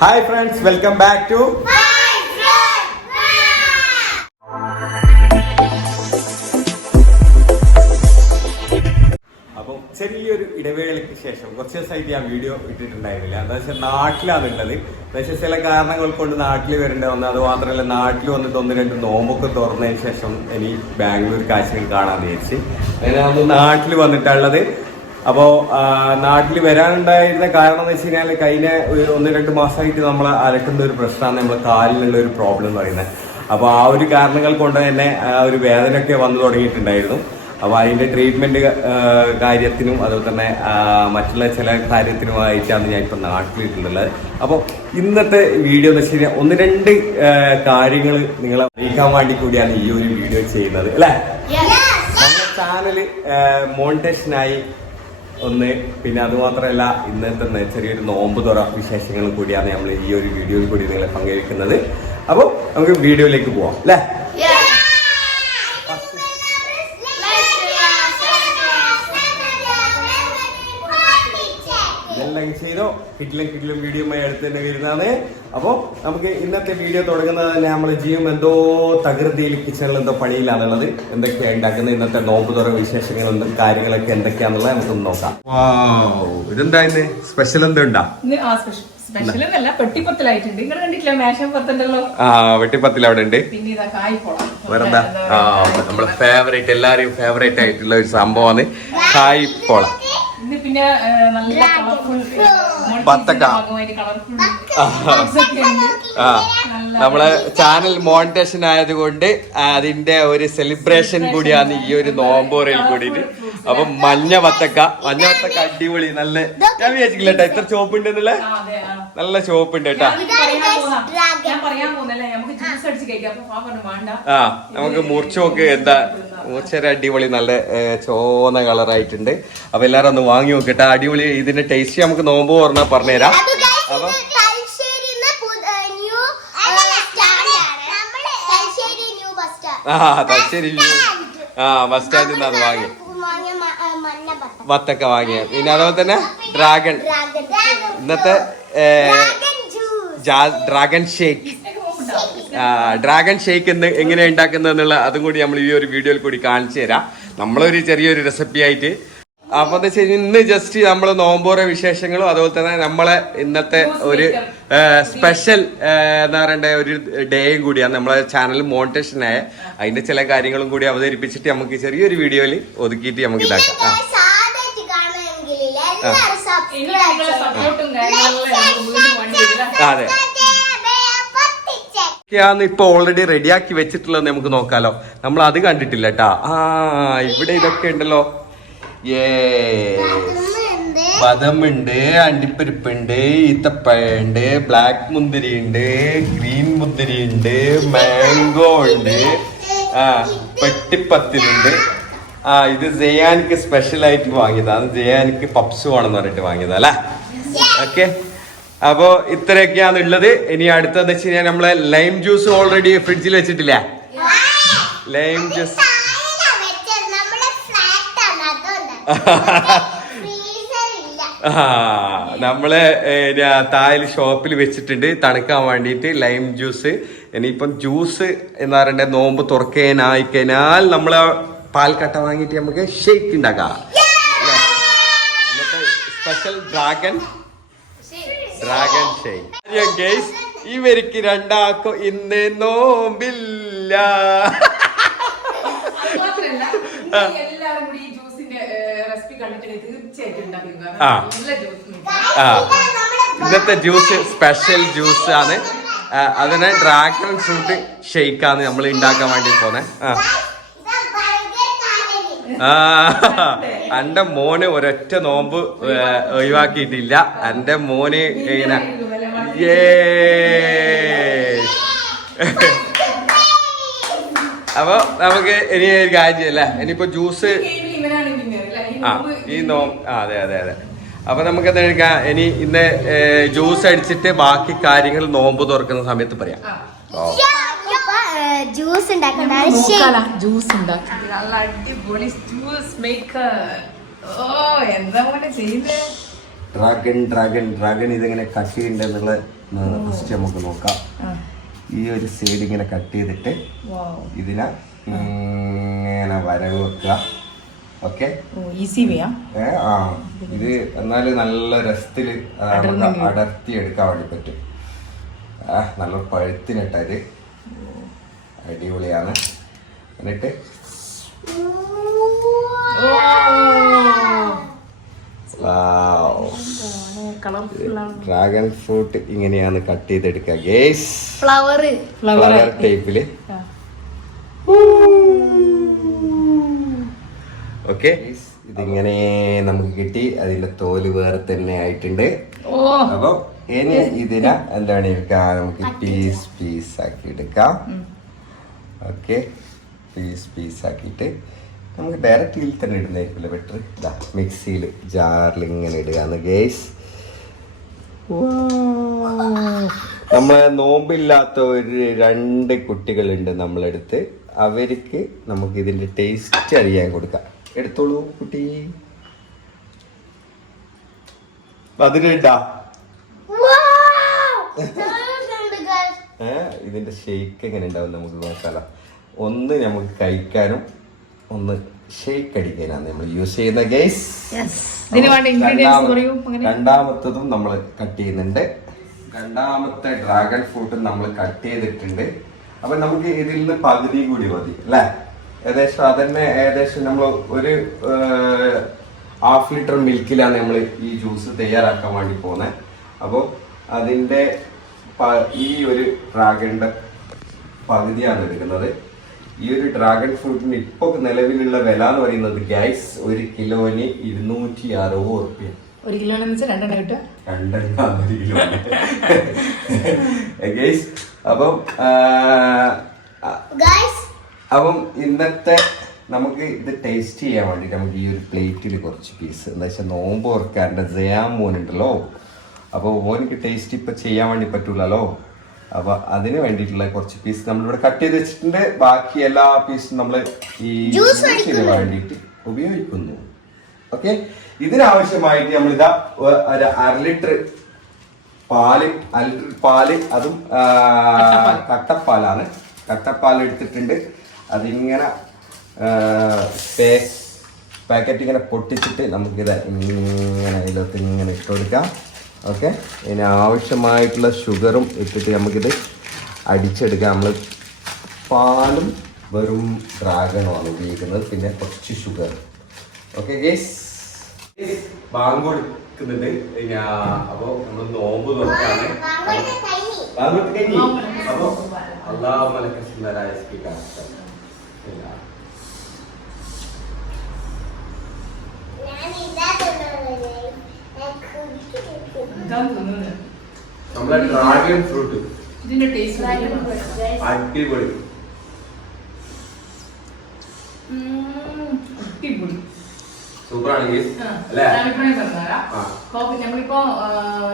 Hi friends, welcome back to അപ്പം ചെറിയൊരു ഇടവേളയ്ക്ക് ശേഷം കുറച്ച് ദിവസമായിട്ട് ഞാൻ വീഡിയോ ഇട്ടിട്ടുണ്ടായിരുന്നില്ല. എന്താ വെച്ചാൽ നാട്ടിലാണുള്ളത്. എന്താ വെച്ചാൽ ചില കാരണങ്ങൾ കൊണ്ട് നാട്ടിൽ വരേണ്ടി വന്നു. അത് മാത്രമല്ല, നാട്ടിൽ വന്നിട്ട് 1-2 നോമ്പൊക്കെ തുറന്നതിന് ശേഷം ഇനി ബാംഗ്ലൂർ കാഴ്ചകൾ കാണാൻ വിചാരിച്ച് അങ്ങനെ നമ്മൾ നാട്ടിൽ വന്നിട്ടുള്ളത്. അപ്പോൾ നാട്ടിൽ വരാനുണ്ടായിരുന്ന കാരണം എന്ന് വെച്ച് കഴിഞ്ഞാൽ കഴിഞ്ഞ 1-2 മാസമായിട്ട് നമ്മൾ അലട്ടുന്ന ഒരു പ്രശ്നമാണ് നമ്മളെ കാലിലുള്ള ഒരു പ്രോബ്ലം എന്ന് പറയുന്നത്. അപ്പോൾ ആ ഒരു കാരണങ്ങൾ കൊണ്ട് തന്നെ ഒരു വേദനയൊക്കെ വന്നു തുടങ്ങിയിട്ടുണ്ടായിരുന്നു. അപ്പോൾ അതിൻ്റെ ട്രീറ്റ്മെൻറ്റ് കാര്യത്തിനും അതുപോലെ തന്നെ മറ്റുള്ള ചില കാര്യത്തിനുമായിട്ടാണ് ഞാൻ ഇപ്പോൾ നാട്ടിലിട്ടുള്ളത്. അപ്പോൾ ഇന്നത്തെ വീഡിയോ എന്ന് വെച്ച് കഴിഞ്ഞാൽ 1-2 കാര്യങ്ങൾ നിങ്ങളെ അറിയിക്കാൻ വേണ്ടി കൂടിയാണ് ഈ ഒരു വീഡിയോ ചെയ്യുന്നത്, അല്ലേ? നമ്മുടെ ചാനൽ മോണിറ്റേഷനായി ഒന്ന്, പിന്നെ അതുമാത്രമല്ല ഇന്നത്തെ ചെറിയൊരു നോമ്പ് തുറ വിശേഷങ്ങളും കൂടിയാണ് നമ്മൾ ഈ ഒരു വീഡിയോയിൽ കൂടി നിങ്ങളെ പങ്കുവയ്ക്കുന്നത്. അപ്പോൾ നമുക്ക് വീഡിയോയിലേക്ക് പോവാം, അല്ലേ? ചെയ്തോ കിട്ടിലും വീഡിയോയുമായി അടുത്ത് തന്നെ വരുന്നതാണ്. അപ്പോൾ നമുക്ക് ഇന്നത്തെ വീഡിയോ തുടങ്ങുന്നത് തന്നെ നമ്മൾ ജീവൻ എന്തോ തകൃതിയിൽ കിച്ചണിൽ എന്തോ പണിയിലാണുള്ളത്. എന്തൊക്കെയാണ് ഉണ്ടാക്കുന്നത്, ഇന്നത്തെ നോമ്പ് തുറ വിശേഷങ്ങളുണ്ട്, കാര്യങ്ങളൊക്കെ എന്തൊക്കെയാന്നുള്ളത് നമുക്കൊന്ന് നോക്കാം. ഇതെന്താ ഇന്ന് സ്പെഷ്യൽ എന്തുണ്ടാ? വെട്ടിപ്പത്തിൽ അവിടെ ഉണ്ട്. വേറെന്താ? നമ്മളെ ഫേവറേറ്റ്, എല്ലാരെയും ഫേവറേറ്റ് ആയിട്ടുള്ള ഒരു സംഭവമാണ് കായ്പോള. പിന്നെ നല്ല ബത്തക്ക. നമ്മളെ ചാനൽ മോണിറ്റേഷൻ ആയതുകൊണ്ട് അതിന്റെ ഒരു സെലിബ്രേഷൻ കൂടിയാണ് ഈ ഒരു നോമ്പോറയിൽ കൂടിയിട്ട്. അപ്പൊ മഞ്ഞ വത്തക്ക അടിപൊളി. നല്ല ഞാൻ വിചാരിച്ചില്ല കേട്ടോ ഇത്ര ചോപ്പ് ഉണ്ടെന്നുള്ള. നല്ല ചോപ്പ് ഉണ്ട് കേട്ടാ. നമുക്ക് മുറിച്ചോക്ക് എന്താ മൂർച്ചര അടിപൊളി, നല്ല ചോന്ന കളറായിട്ടുണ്ട്. അപ്പൊ എല്ലാരും ഒന്ന് വാങ്ങി നോക്കട്ടെ. അടിപൊളി. ഇതിന്റെ ടേസ്റ്റ് നമുക്ക് നോമ്പ് പറഞ്ഞാൽ പറഞ്ഞുതരാം. അപ്പൊ തലശ്ശേരി ബസ് സ്റ്റാൻഡിൽ നിന്നാണ് വാങ്ങി വത്തക്ക വാങ്ങിയ. പിന്നെ അതുപോലെ തന്നെ ഇന്നത്തെ ഡ്രാഗൺ ഷേക്ക് എങ്ങനെ ഉണ്ടാക്കുന്നത് എന്നുള്ള അതും കൂടി നമ്മൾ ഈ ഒരു വീഡിയോയിൽ കൂടി കാണിച്ചു തരാം. നമ്മളൊരു ചെറിയൊരു റെസിപ്പി ആയിട്ട്. അപ്പൊ എന്താ വെച്ചാൽ ഇന്ന് ജസ്റ്റ് നമ്മൾ നോമ്പോറ വിശേഷങ്ങളും അതുപോലെ തന്നെ നമ്മളെ ഇന്നത്തെ ഒരു സ്പെഷ്യൽ എന്താ പറയണ്ടേ ഒരു ഡേയും കൂടിയാണ് നമ്മളെ ചാനൽ മോണിറ്റേഷനായ. അതിന്റെ ചില കാര്യങ്ങളും കൂടി അവതരിപ്പിച്ചിട്ട് നമുക്ക് ചെറിയൊരു വീഡിയോയിൽ ഒതുക്കിയിട്ട് നമുക്ക് ഇതാക്കാം. അതെ, ഇപ്പൊ ഓൾറെഡി റെഡിയാക്കി വെച്ചിട്ടുള്ളത് നമുക്ക് നോക്കാലോ. നമ്മൾ അത് കണ്ടിട്ടില്ല കേട്ടാ. ഇവിടെ ഇതൊക്കെ ഉണ്ടല്ലോ. ബദമുണ്ട്, അണ്ടിപ്പരിപ്പുണ്ട്, ഈത്തപ്പഴുണ്ട്, ബ്ലാക്ക് മുന്തിരി ഉണ്ട്, ഗ്രീൻ മുന്തിരി ഉണ്ട്, മാംഗോ ഉണ്ട്, പെട്ടിപ്പത്തിലുണ്ട്. ഇത് ജയാനിക്ക് സ്പെഷ്യൽ ആയിട്ട് വാങ്ങിയതാണ്. ജയാനിക്ക് പപ്സ് വേണമെന്ന് പറഞ്ഞിട്ട് വാങ്ങിയതാ അല്ലേ? ഓക്കെ, അപ്പൊ ഇത്രയൊക്കെയാണ് ഉള്ളത്. ഇനി അടുത്തതെന്ന് വെച്ച് കഴിഞ്ഞാൽ നമ്മളെ ലൈം ജ്യൂസ് ഓൾറെഡി ഫ്രിഡ്ജിൽ വെച്ചിട്ടില്ല. ലൈം ജ്യൂസ് നമ്മള് താഴെ ഷോപ്പിൽ വെച്ചിട്ടുണ്ട് തണുക്കാൻ വേണ്ടിയിട്ട് ലൈം ജ്യൂസ്. ഇനിയിപ്പം ജ്യൂസ് എന്താ പറയണ്ടേ, നോമ്പ് തുറക്കാനായിക്കഴിഞ്ഞാൽ നമ്മള് പാൽക്കട്ട വാങ്ങിയിട്ട് നമുക്ക് ഷേക്ക് ഉണ്ടാക്കാം. ഇന്നത്തെ സ്പെഷ്യൽ ഡ്രാഗൺ ഷേക്ക്. ഇവർക്ക് രണ്ടാക്കും ഇന്ന് നോമ്പില്ല. ഇന്നത്തെ ജ്യൂസ് സ്പെഷ്യൽ ജ്യൂസ് ആണ്. അതിനെ ഡ്രാഗൺ ഫ്രൂട്ട് ഷേക്കാണ് നമ്മൾ ഉണ്ടാക്കാൻ വേണ്ടി പോന്നെ. എന്റെ മോന് ഒരൊറ്റ നോമ്പ് ഒഴിവാക്കിയിട്ടില്ല. എന്റെ മോന് ഇങ്ങനെ അപ്പൊ നമുക്ക് ഇനി ഒരു കാര്യം അല്ലേ, ഇനിയിപ്പോ ജ്യൂസ് ഈ അതെ. അപ്പൊ നമുക്ക് എന്താ കഴിക്കാം. ഇനി ഇന്ന് ജ്യൂസ് അടിച്ചിട്ട് ബാക്കി കാര്യങ്ങൾ നോമ്പ് തുറക്കുന്ന സമയത്ത് പറയാം. ജ്യൂസ് ജ്യൂസ് ഉണ്ടാക്കി നല്ല അടിപൊളി ജ്യൂസ് മേക്കർ. ഓ എന്താ പോലെ ചെയ്യുന്നത്. ഡ്രാഗൺ ഇതിങ്ങനെ കട്ട് ചെയ്യണ്ടെന്നുള്ള ഫസ്റ്റ് നമുക്ക് നോക്കാം. ഈ ഒരു സൈഡ് ഇങ്ങനെ കട്ട് ചെയ്തിട്ട് ഇതിനെ ഇങ്ങനെ വരവ് വെക്കുക. ഓക്കെ, ഈസി വേയാ. ഇത് എന്നാല് നല്ല രസത്തില് അടർത്തി എടുക്കാൻ വേണ്ടി പറ്റും. നല്ല പഴുത്തിനിട്ടത് അടിപൊളിയാണ്. എന്നിട്ട് ഡ്രാഗൺ ഫ്രൂട്ട് ഇങ്ങനെയാണ് കട്ട് ചെയ്തെടുക്കുക ഗേസ്. ഫ്ലവർ ടൈപ്പില്. ഓക്കെ, ഇതിങ്ങനെ നമുക്ക് കിട്ടി. അതിന്റെ തോല് വേറെ തന്നെ ആയിട്ടുണ്ട്. അപ്പൊ ഇനി ഇതിനെ എന്താണ് എടുക്കാം, നമുക്ക് പീസ് ആക്കി എടുക്കാം. ഓക്കെ, പീസ് ആക്കിയിട്ട് നമുക്ക് ഡയറക്റ്റ് ഇതിൽ തന്നെ ഇടുന്നതായിരിക്കില്ല ബെറ്റർ. ഇതാ മിക്സിയിൽ ജാറിൽ ഇങ്ങനെ ഇടുകയാണ് ഗേസ്. നമ്മളെ നോമ്പില്ലാത്ത ഒരു 2 കുട്ടികളുണ്ട് നമ്മളെടുത്ത്. അവർക്ക് നമുക്ക് ഇതിന്റെ ടേസ്റ്റ് അറിയാൻ കൊടുക്കാം. എടുത്തോളൂ കുട്ടി. അതിലിട്ടാ ഇതിന്റെ ഷേക്ക് എങ്ങനെ ഉണ്ടാവും നമുക്ക് നോക്കാലോ. ഒന്ന് നമുക്ക് കഴിക്കാനും ഒന്ന് ഷേക്ക് അടിക്കാനാണ് നമ്മൾ യൂസ് ചെയ്യുന്ന ഗൈസ്. രണ്ടാമത്തതും നമ്മൾ കട്ട് ചെയ്യുന്നുണ്ട്. രണ്ടാമത്തെ ഡ്രാഗൺ ഫ്രൂട്ടും നമ്മൾ കട്ട് ചെയ്തിട്ടുണ്ട്. അപ്പൊ നമുക്ക് ഇതിൽ നിന്ന് പകുതി കൂടി മതി അല്ലേ? ഏകദേശം അതന്നെ ഏകദേശം നമ്മൾ ഒരു 1/2 ലിറ്റർ മിൽക്കിലാണ് നമ്മൾ ഈ ജ്യൂസ് തയ്യാറാക്കാൻ വേണ്ടി പോകുന്നത്. അപ്പോൾ അതിൻ്റെ ഈ ഒരു ഡ്രാഗണിന്റെ പകുതിയാണ് എടുക്കുന്നത്. ഈ ഒരു ഡ്രാഗൺ ഫ്രൂട്ടിന് ഇപ്പോൾ നിലവിലുള്ള വില എന്ന് പറയുന്നത് ഗൈസ് 1 കിലോന് 260 റുപ്യ. 1 കിലോ 2 കിട്ടും. ഗൈസ് അപ്പം ഇന്നത്തെ നമുക്ക് ഇത് ടേസ്റ്റ് ചെയ്യാൻ വേണ്ടി നമുക്ക് ഈ ഒരു പ്ലേറ്റിൽ കുറച്ച് പീസ്, എന്താ വെച്ചാൽ നോമ്പ് ഓർക്കാണ്ട് ജയാൻ മോനുണ്ടല്ലോ. അപ്പോൾ ഓനിക്ക് ടേസ്റ്റ് ഇപ്പം ചെയ്യാൻ വേണ്ടി പറ്റൂലല്ലോ. അപ്പൊ അതിന് വേണ്ടിയിട്ടുള്ള കുറച്ച് പീസ് നമ്മളിവിടെ കട്ട് ചെയ്ത് വെച്ചിട്ടുണ്ട്. ബാക്കി എല്ലാ പീസും നമ്മൾ ഈ ജ്യൂസിന് വേണ്ടിയിട്ട് ഉപയോഗിക്കുന്നു. ഓക്കെ, ഇതിനാവശ്യമായിട്ട് നമ്മളിതാ ഒരു 1/2 ലിറ്റർ പാല്, അതും കട്ടപ്പാലാണ്. കട്ടപ്പാൽ എടുത്തിട്ടുണ്ട്. അതിങ്ങനെ പാക്കറ്റ് ഇങ്ങനെ പൊട്ടിച്ചിട്ട് നമുക്കിത് ഇങ്ങനെ ഇതിലോട്ട് ഇങ്ങനെ ഇട്ട് കൊടുക്കാം. ഓക്കെ, ഇതിന് ആവശ്യമായിട്ടുള്ള ഷുഗറും ഇട്ടിട്ട് നമുക്കിത് അടിച്ചെടുക്കാം. നമ്മൾ പാലും വെറും ഡ്രാഗണുമാണ് ഉപയോഗിക്കുന്നത്, പിന്നെ കുറച്ച് ഷുഗർ. ഓക്കെ ഗൈസ്, ബാങ്ക് കൊടുക്കുന്നുണ്ട്. അപ്പോൾ നമ്മൾ നോമ്പ് നോക്കാണ്. അപ്പോൾ അള്ളാഹു മലക്ക സുന്ദരായ നമ്മളെ ഡ്രാഗൺ ഫ്രൂട്ട് ഇതിന്റെ ടേസ്റ്റ് അടിപൊളി. സൂപ്പറാണ് നമ്മളിപ്പോ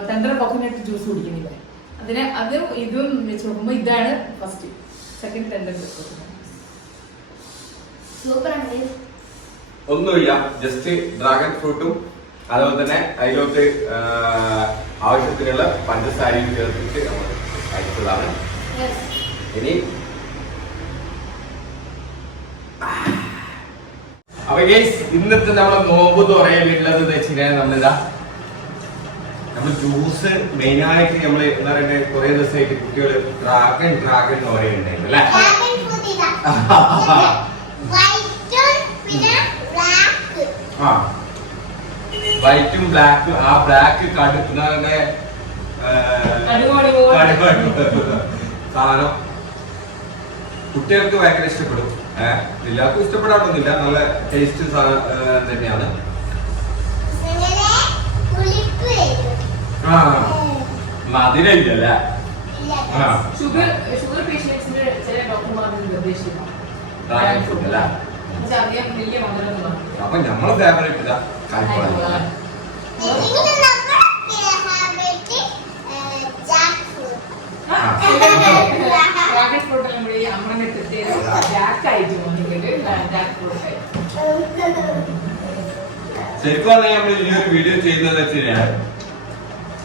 ടെൻഡർ കോക്കനട്ട് ജ്യൂസ് കുടിക്കുന്നില്ലേ, അതിന് അതും ഇതും വെച്ച് നോക്കുമ്പോ ഇതാണ് ഫസ്റ്റ്. സെക്കൻഡ് ടെൻഡർ സൂപ്പറാണ്. ഒന്നുമില്ല, ജസ്റ്റ് ഡ്രാഗൺ ഫ്രൂട്ടും അതുപോലെ തന്നെ അതിലോട്ട് ആവശ്യത്തിനുള്ള പഞ്ചസാരയും ചേർത്തിട്ട് നമ്മൾ കഴിച്ചതാണ്. ഇനി അപ്പൊ ഗൈസ്, ഇന്നത്തെ നമ്മളെ നോമ്പ് പറയാനുള്ളത് വെച്ചാൽ നമ്മൾ ജ്യൂസ് മെയിനായിട്ട് നമ്മൾ എന്താ പറയുക, കുറെ ദിവസമായിട്ട് കുട്ടികൾ ഡ്രാഗൺ എന്ന് പറയുന്നുണ്ടായിരുന്നു അല്ലേ? വൈറ്റും ബ്ലാക്കും. ആ ബ്ലാക്ക് കടുക്കുന്നതിന്റെ സാധനം കുട്ടികൾക്ക് ഭയങ്കര ഇഷ്ടപ്പെടും. എല്ലാവർക്കും ഇഷ്ടപ്പെടാറൊന്നുമില്ല, നല്ല ടേസ്റ്റ് തന്നെയാണ്. മധുരമില്ലല്ലേ? ഷുഗർ പേഷ്യൻസിന് ചില ഡോക്ടർമാർ നിർദ്ദേശിക്കുന്നു. അപ്പൊ നമ്മളെ ഫേവറേറ്റ് ഇതാ ശരിക്കും പറഞ്ഞാൽ നമ്മൾ ഈ ഒരു വീഡിയോ ചെയ്യുന്നത് വെച്ചാൽ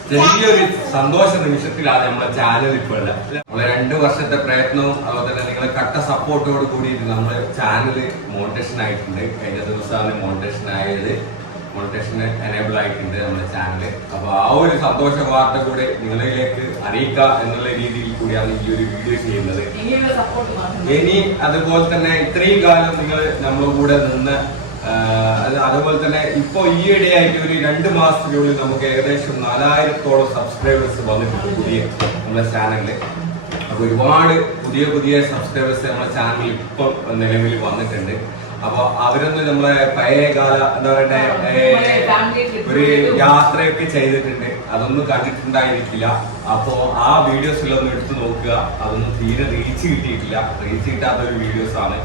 ചെറിയൊരു സന്തോഷ നിമിഷത്തിലാണ് നമ്മളെ ചാനൽ ഇപ്പോൾ ഉള്ളത്. നമ്മളെ 2 വർഷത്തെ പ്രയത്നവും അതുപോലെ തന്നെ നിങ്ങളെ കട്ട സപ്പോർട്ടോട് കൂടിയിട്ട് നമ്മളെ ചാനൽ മോണിറ്റേഷൻ ആയിട്ടുണ്ട്. കഴിഞ്ഞ ദിവസമാണ് മോണിറ്റേഷൻ ആയത്. മോണിറ്റേഷൻ എനേബിൾ ആയിട്ടുണ്ട് നമ്മുടെ ചാനല്. അപ്പൊ ആ ഒരു സന്തോഷ വാർത്ത കൂടെ നിങ്ങളിലേക്ക് അറിയിക്കുക എന്നുള്ള രീതിയിൽ കൂടിയാണ് ഈ ഒരു വീഡിയോ ചെയ്യുന്നത്. ഇനി അതുപോലെ തന്നെ ഇത്രയും കാലം നിങ്ങൾ നമ്മുടെ കൂടെ നിന്ന് അതുപോലെ തന്നെ ഇപ്പൊ ഈയിടെയായിട്ട് ഒരു 2 മാസത്തിനുള്ളിൽ നമുക്ക് ഏകദേശം 4000-ഓളം സബ്സ്ക്രൈബേഴ്സ് വന്നിട്ടുണ്ട് പുതിയ നമ്മുടെ ചാനലില്. അപ്പൊ ഒരുപാട് പുതിയ സബ്സ്ക്രൈബേഴ്സ് നമ്മുടെ ചാനലിൽ ഇപ്പൊ നിലവിൽ വന്നിട്ടുണ്ട്. അപ്പൊ അവരൊന്നും നമ്മളെ പഴയകാല എന്താ പറയണ്ടേ ഒരു യാത്രയൊക്കെ ചെയ്തിട്ടുണ്ട്, അതൊന്നും കണ്ടിട്ടുണ്ടായിരിക്കില്ല. അപ്പോ ആ വീഡിയോസിലൊന്നും എടുത്തു നോക്കുക. അതൊന്നും തീരെ റീച്ച് കിട്ടിയിട്ടില്ല. റീച്ച് കിട്ടാത്ത ഒരു വീഡിയോസ് ആണ്.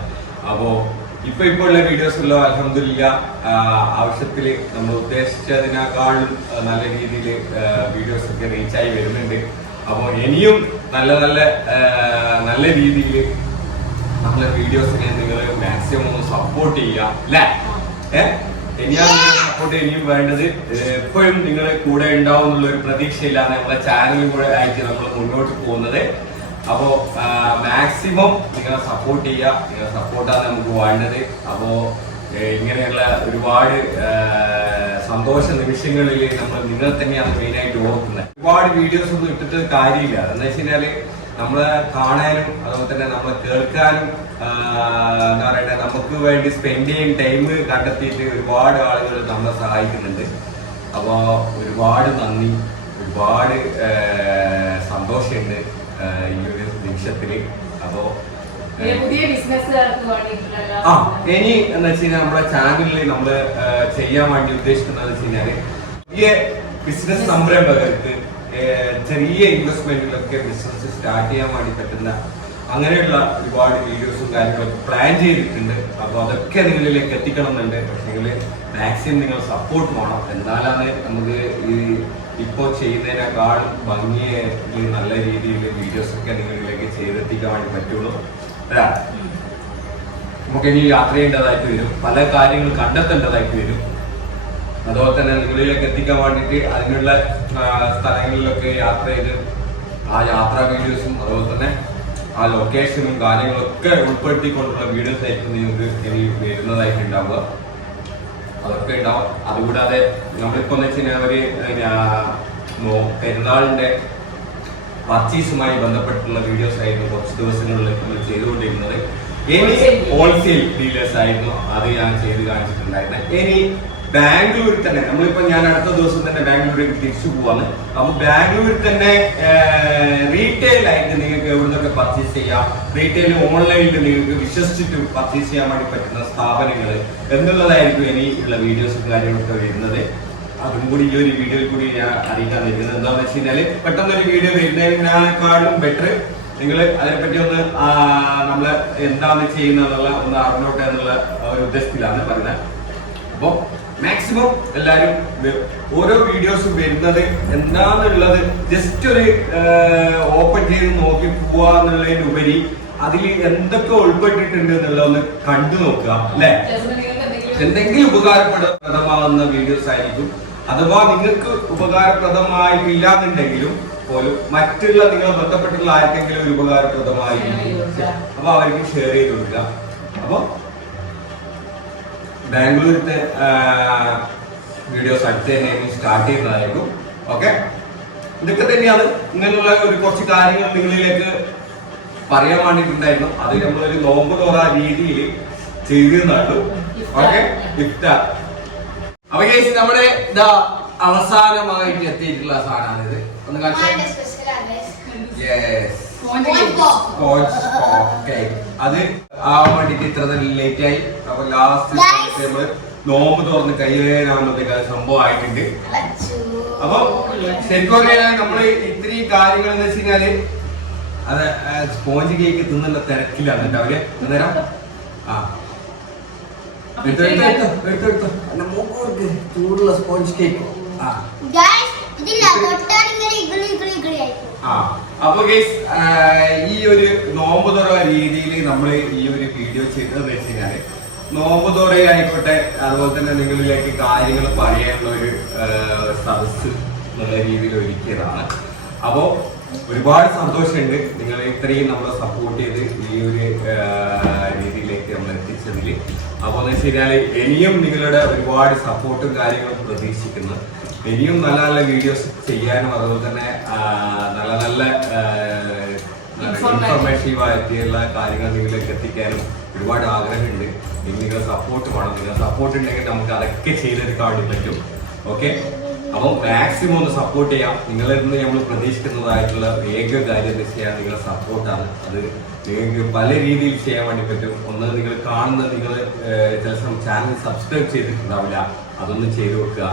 അപ്പോ ഇപ്പൊ ഉള്ള വീഡിയോസുള്ള അൽഹംദുലില്ലാ ആവശ്യത്തില് നമ്മൾ ഉദ്ദേശിച്ചതിനേക്കാളും നല്ല രീതിയിൽ വീഡിയോസ് ഒക്കെ റീച്ചായി വരുന്നുണ്ട്. അപ്പൊ ഇനിയും നല്ല രീതിയിൽ നമ്മളെ വീഡിയോസിനെ നിങ്ങൾ മാക്സിമം ഒന്ന് സപ്പോർട്ട് ചെയ്യുക അല്ലേ? ഇനിയാണ് സപ്പോർട്ട് ഇനിയും വേണ്ടത്. എപ്പോഴും നിങ്ങൾ കൂടെ ഉണ്ടാവും എന്നുള്ള ഒരു പ്രതീക്ഷയിലാണ് നമ്മളെ ചാനലും കൂടെ ആയിട്ട് നമ്മൾ മുന്നോട്ട് പോകുന്നത്. അപ്പോ മാക്സിമം നിങ്ങളെ സപ്പോർട്ട് ചെയ്യുക. നിങ്ങളെ സപ്പോർട്ടാണ് നമുക്ക് വേണ്ടത്. അപ്പോ ഇങ്ങനെയുള്ള ഒരുപാട് സന്തോഷ നിമിഷങ്ങളിൽ നിങ്ങൾ തന്നെയാണ് മെയിനായിട്ട് ഓർക്കുന്നത്. ഒരുപാട് വീഡിയോസ് ഒന്നും ഇട്ടിട്ട് കാര്യമില്ല. എന്താ വെച്ച് കഴിഞ്ഞാല് നമ്മളെ കാണാനും അതുപോലെ തന്നെ നമ്മളെ കേൾക്കാനും എന്താ പറയട്ടെ നമുക്ക് വേണ്ടി സ്പെൻഡ് ചെയ്യുന്ന ടൈം കണ്ടെത്തിയിട്ട് ഒരുപാട് ആളുകൾ നമ്മളെ സഹായിക്കുന്നുണ്ട്. അപ്പോ ഒരുപാട് നന്ദി, ഒരുപാട് സന്തോഷമുണ്ട് ഈ ഒരു നിമിഷത്തില്. അപ്പോ ഇനി എന്താ വെച്ച് കഴിഞ്ഞാൽ നമ്മുടെ ചാനലിൽ നമ്മള് ചെയ്യാൻ വേണ്ടി ഉദ്ദേശിക്കുന്നത് വെച്ച് കഴിഞ്ഞാല് ഈ ബിസിനസ് സംരംഭകർക്ക് ചെറിയ ഇൻവെസ്റ്റ്മെന്റിലൊക്കെ ബിസിനസ് സ്റ്റാർട്ട് ചെയ്യാൻ വേണ്ടി പറ്റുന്ന അങ്ങനെയുള്ള ഒരുപാട് വീഡിയോസും കാര്യങ്ങളൊക്കെ പ്ലാൻ ചെയ്തിട്ടുണ്ട്. അപ്പൊ അതൊക്കെ നിങ്ങളിലേക്ക് എത്തിക്കണം എന്നുണ്ട്. പക്ഷേ മാക്സിമം നിങ്ങൾ സപ്പോർട്ട് വേണം. എന്നാലാണ് നമുക്ക് ഈ ഇപ്പോൾ ചെയ്യുന്നതിനേക്കാൾ ഭംഗിയായി നല്ല രീതിയിൽ വീഡിയോസ് ഒക്കെ നിങ്ങളിലേക്ക് ചെയ്തെത്തിക്കാൻ വേണ്ടി പറ്റുള്ളൂ. അല്ല നമുക്ക് ഇനി യാത്ര ചെയ്യേണ്ടതായിട്ട് വരും, പല കാര്യങ്ങൾ കണ്ടെത്തേണ്ടതായിട്ട് വരും. അതുപോലെ തന്നെ നിങ്ങളിലേക്ക് എത്തിക്കാൻ വേണ്ടിയിട്ട് അതിനുള്ള സ്ഥലങ്ങളിലൊക്കെ യാത്ര ചെയ്ത് ആ യാത്രാ വീഡിയോസും അതുപോലെ തന്നെ ആ ലൊക്കേഷനും കാര്യങ്ങളൊക്കെ ഉൾപ്പെടുത്തിക്കൊണ്ടുള്ള വീഡിയോസ് ആയിരിക്കും നിങ്ങൾക്ക് ഇനി വരുന്നതായിട്ടുണ്ടാവുക. അതൊക്കെ ഉണ്ടാവും. അതുകൂടാതെ നമ്മളിപ്പോ എന്ന് വെച്ച് കഴിഞ്ഞാൽ ഒരു പെരുന്നാളിന്റെ പർച്ചേസുമായി ബന്ധപ്പെട്ടുള്ള വീഡിയോസ് ആയിരുന്നു കുറച്ച് ദിവസങ്ങളിൽ നമ്മൾ ചെയ്തുകൊണ്ടിരുന്നത്. ഇനി ഹോൾസെയിൽ ഡീലേഴ്സ് ആയിരുന്നു അത് ഞാൻ ചെയ്ത് കാണിച്ചിട്ടുണ്ടായിരുന്നത്. ഇനി ബാംഗ്ലൂരിൽ തന്നെ നമ്മളിപ്പോ ഞാൻ അടുത്ത ദിവസം തന്നെ ബാംഗ്ലൂരിലേക്ക് തിരിച്ചു പോവാണ്. അപ്പൊ ബാംഗ്ലൂരിൽ തന്നെ റീറ്റെയിൽ ആയിട്ട് നിങ്ങൾക്ക് എവിടുന്നൊക്കെ പർച്ചേസ് ചെയ്യാം, റീറ്റെയിൽ ഓൺലൈനിൽ നിങ്ങൾക്ക് വിശ്വസിച്ചിട്ട് പർച്ചേസ് ചെയ്യാൻ വേണ്ടി പറ്റുന്ന സ്ഥാപനങ്ങൾ എന്നുള്ളതായിരിക്കും ഇനി ഉള്ള വീഡിയോസും കാര്യങ്ങളൊക്കെ വരുന്നത്. അതും കൂടി ഈ ഒരു വീഡിയോയിൽ കൂടി ഞാൻ അറിയിക്കാൻ നിൽക്കുന്നത് എന്താണെന്ന് വെച്ച് കഴിഞ്ഞാല് പെട്ടെന്നൊരു വീഡിയോ വരുന്നതിനേക്കാളും ബെറ്റർ നിങ്ങൾ അതിനെപ്പറ്റി ഒന്ന് നമ്മള് എന്താണ് ചെയ്യുന്നതെന്നുള്ള ഒന്ന് അറിഞ്ഞോട്ടെ എന്നുള്ള ഒരു ഉദ്ദേശത്തിലാണ് പറയുന്നത്. അപ്പൊ മാക്സിമം എല്ലാരും ഓരോ വീഡിയോസും വരുന്നത് എന്താന്നുള്ളത് ജസ്റ്റ് ഒരു ഓപ്പൺ ചെയ്ത് നോക്കി പോവാന്നുള്ളതിനുപരി അതിൽ എന്തൊക്കെ ഉൾപ്പെട്ടിട്ടുണ്ട് എന്നുള്ളതൊന്ന് കണ്ടു നോക്കുക അല്ലെ. എന്തെങ്കിലും ഉപകാരപ്രദമാകുന്ന വീഡിയോസ് ആയിരിക്കും. അഥവാ നിങ്ങൾക്ക് ഉപകാരപ്രദമായിട്ടില്ല എന്നുണ്ടെങ്കിലും പോലും മറ്റുള്ള നിങ്ങൾ ബന്ധപ്പെട്ടുള്ള ആർക്കെങ്കിലും ഒരു ഉപകാരപ്രദമായിരിക്കും. അപ്പൊ അവർക്ക് ഷെയർ ചെയ്ത് കൊടുക്കുക. അപ്പൊ ബാംഗ്ലൂരിലത്തെ വീഡിയോസ് അടുത്ത് തന്നെ സ്റ്റാർട്ട് ചെയ്യുന്നതായിരിക്കും. ഓക്കെ, ഇതൊക്കെ തന്നെയാണ് ഇങ്ങനെയുള്ള ഒരു കുറച്ച് കാര്യങ്ങൾ നിങ്ങളിലേക്ക് പറയാൻ വേണ്ടിയിട്ടുണ്ടായിരുന്നു. അത് നമ്മളൊരു നോമ്പ് തോറ രീതിയിൽ ചെയ്തിരുന്നു. ഓക്കെ, ഇഫ്താർ. അപ്പൊ നമ്മുടെ ഇതാ അവസാനമായിട്ട് എത്തിയിട്ടുള്ള സാധനമാണിത്. ഒന്ന് കാണിച്ചു. അത് ആവാൻ വേണ്ടിട്ട് ഇത്ര ലേറ്റ് ആയി. അപ്പൊ ലാസ്റ്റ് നമ്മള് നോമ്പ് തുറന്ന് കൈവേനാകുമ്പോഴത്തേക്ക് അത് സംഭവം ആയിട്ടുണ്ട്. അപ്പൊ ശരിക്കും പറഞ്ഞാൽ നമ്മള് ഇത്രയും കാര്യങ്ങൾ എന്ന് വെച്ച് കഴിഞ്ഞാല് അത് സ്പോഞ്ച് കേക്ക് തിന്നുള്ള തിരക്കിലാണ് കേട്ടോ അവര്. അന്നേരം ചൂടുള്ള സ്പോഞ്ച് കേക്ക്. അപ്പൊ ഗൈസ് ഈ ഒരു നോമ്പ് തുറ രീതിയിൽ നമ്മൾ ഈ ഒരു വീഡിയോ ചെയ്തതെന്ന് വെച്ച് കഴിഞ്ഞാല് നോമ്പ് തുറയായിക്കോട്ടെ അതുപോലെ തന്നെ നിങ്ങളിലേക്ക് കാര്യങ്ങൾ പറയാനുള്ള ഒരു സദസ് എന്നുള്ള രീതിയിൽ ഒരുക്കിയതാണ്. അപ്പോൾ ഒരുപാട് സന്തോഷമുണ്ട് നിങ്ങൾ ഇത്രയും നമ്മളെ സപ്പോർട്ട് ചെയ്ത് ഈ ഒരു രീതിയിലേക്ക് നമ്മൾ എത്തിച്ചതിൽ. അപ്പോൾ എന്ന് വെച്ച് കഴിഞ്ഞാൽ ഇനിയും നിങ്ങളുടെ ഒരുപാട് സപ്പോർട്ടും കാര്യങ്ങളും പ്രതീക്ഷിക്കുന്നു. ഇനിയും നല്ല നല്ല വീഡിയോസ് ചെയ്യാനും അതുപോലെ തന്നെ നല്ല നല്ല ഇൻഫോർമേറ്റീവ് ആയിട്ടുള്ള കാര്യങ്ങൾ നിങ്ങളിലേക്ക് എത്തിക്കാനും ഒരുപാട് ആഗ്രഹമുണ്ട്. ഇനി നിങ്ങളുടെ സപ്പോർട്ട് വേണം. നിങ്ങളുടെ സപ്പോർട്ട് ഉണ്ടെങ്കിൽ നമുക്ക് അതൊക്കെ ചെയ്തെടുക്കാൻ വേണ്ടി പറ്റും. ഓക്കെ, അപ്പോൾ മാക്സിമം ഒന്ന് സപ്പോർട്ട് ചെയ്യാം. നിങ്ങളിൽ നിന്ന് നമ്മൾ പ്രതീക്ഷിക്കുന്നതായിട്ടുള്ള ഏക കാര്യം എന്ന് വെച്ചാൽ നിങ്ങളുടെ സപ്പോർട്ടാണ്. അത് നിങ്ങൾക്ക് പല രീതിയിൽ ചെയ്യാൻ വേണ്ടി പറ്റും. ഒന്ന് നിങ്ങൾ കാണുന്ന നിങ്ങൾ ചില ചാനൽ സബ്സ്ക്രൈബ് ചെയ്തിട്ടുണ്ടാവില്ല, അതൊന്ന് ചെയ്തു വെക്കുക.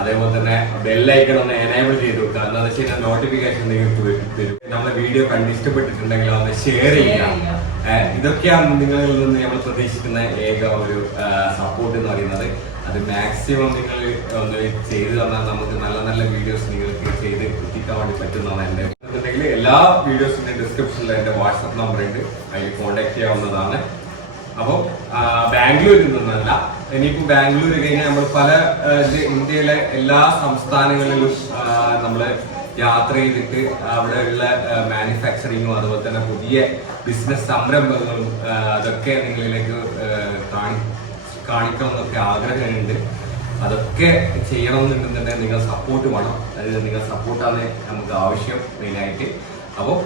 അതേപോലെ തന്നെ ബെല്ലൈക്കൺ ഒന്ന് എനേബിൾ ചെയ്ത് വെക്കുക. എന്താണെന്ന് വെച്ച് കഴിഞ്ഞാൽ നോട്ടിഫിക്കേഷൻ നിങ്ങൾക്ക് വരും. നമ്മളെ വീഡിയോ കണ്ട് ഇഷ്ടപ്പെട്ടിട്ടുണ്ടെങ്കിൽ അതൊന്ന് ഷെയർ ചെയ്യുക. ഇതൊക്കെയാണ് നിങ്ങളിൽ നിന്ന് നമ്മൾ പ്രതീക്ഷിക്കുന്ന ഏക ഒരു സപ്പോർട്ട് എന്ന് പറയുന്നത്. അത് മാക്സിമം നിങ്ങൾ ഒന്ന് ചെയ്തു തന്നാൽ നമുക്ക് നല്ല നല്ല വീഡിയോസ് നിങ്ങൾക്ക് ചെയ്ത് എത്തിക്കാൻ വേണ്ടി പറ്റുന്നതാണ്. എൻ്റെ ഉണ്ടെങ്കിൽ എല്ലാ വീഡിയോസിന്റെ ഡിസ്ക്രിപ്ഷനിൽ എൻ്റെ വാട്സപ്പ് നമ്പർ ഉണ്ട്, അതിൽ കോൺടാക്ട് ചെയ്യാവുന്നതാണ്. അപ്പോൾ ബാംഗ്ലൂരിൽ നിന്നല്ല, ഇനിയിപ്പോൾ ബാംഗ്ലൂർ കഴിഞ്ഞാൽ നമ്മൾ പല ഇന്ത്യയിലെ എല്ലാ സംസ്ഥാനങ്ങളിലും നമ്മൾ യാത്ര ചെയ്തിട്ട് അവിടെയുള്ള മാനുഫാക്ചറിങ്ങും അതുപോലെ തന്നെ പുതിയ ബിസിനസ് സംരംഭങ്ങളും അതൊക്കെ നിങ്ങളിലേക്ക് കാണിക്കണമെന്നൊക്കെ ആഗ്രഹമുണ്ട്. അതൊക്കെ ചെയ്യണമെന്നുണ്ടെന്നുണ്ടെങ്കിൽ നിങ്ങൾ സപ്പോർട്ട് വേണം. അതായത് നിങ്ങൾ സപ്പോർട്ടാണ് നമുക്ക് ആവശ്യം മെയിനായിട്ട്. അപ്പോൾ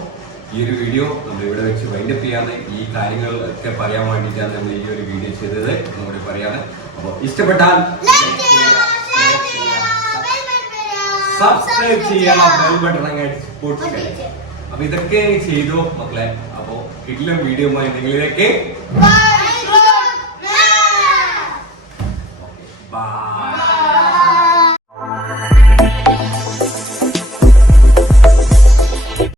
ഈ ഒരു വീഡിയോ നമ്മൾ ഇവിടെ വെച്ച് വൈൻഡപ്പ് ചെയ്യാന്ന്, ഈ കാര്യങ്ങളൊക്കെ പറയാൻ വേണ്ടിയിട്ടാണ് നമ്മൾ ഈ ഒരു വീഡിയോ ചെയ്തത് നമ്മോട് പറയാന്. അപ്പോൾ ഇഷ്ടപ്പെട്ടാൽ സബ്സ്ക്രൈബ് ചെയ്യാം, ബെൽ ബട്ടൺ അങ്ങ് സപ്പോർട്ട് ചെയ്യാം. അപ്പൊ ഇതൊക്കെ ചെയ്തോ മക്കളെ. അപ്പോൾ കിടിലൻ വീഡിയോ നിങ്ങളിലേക്ക്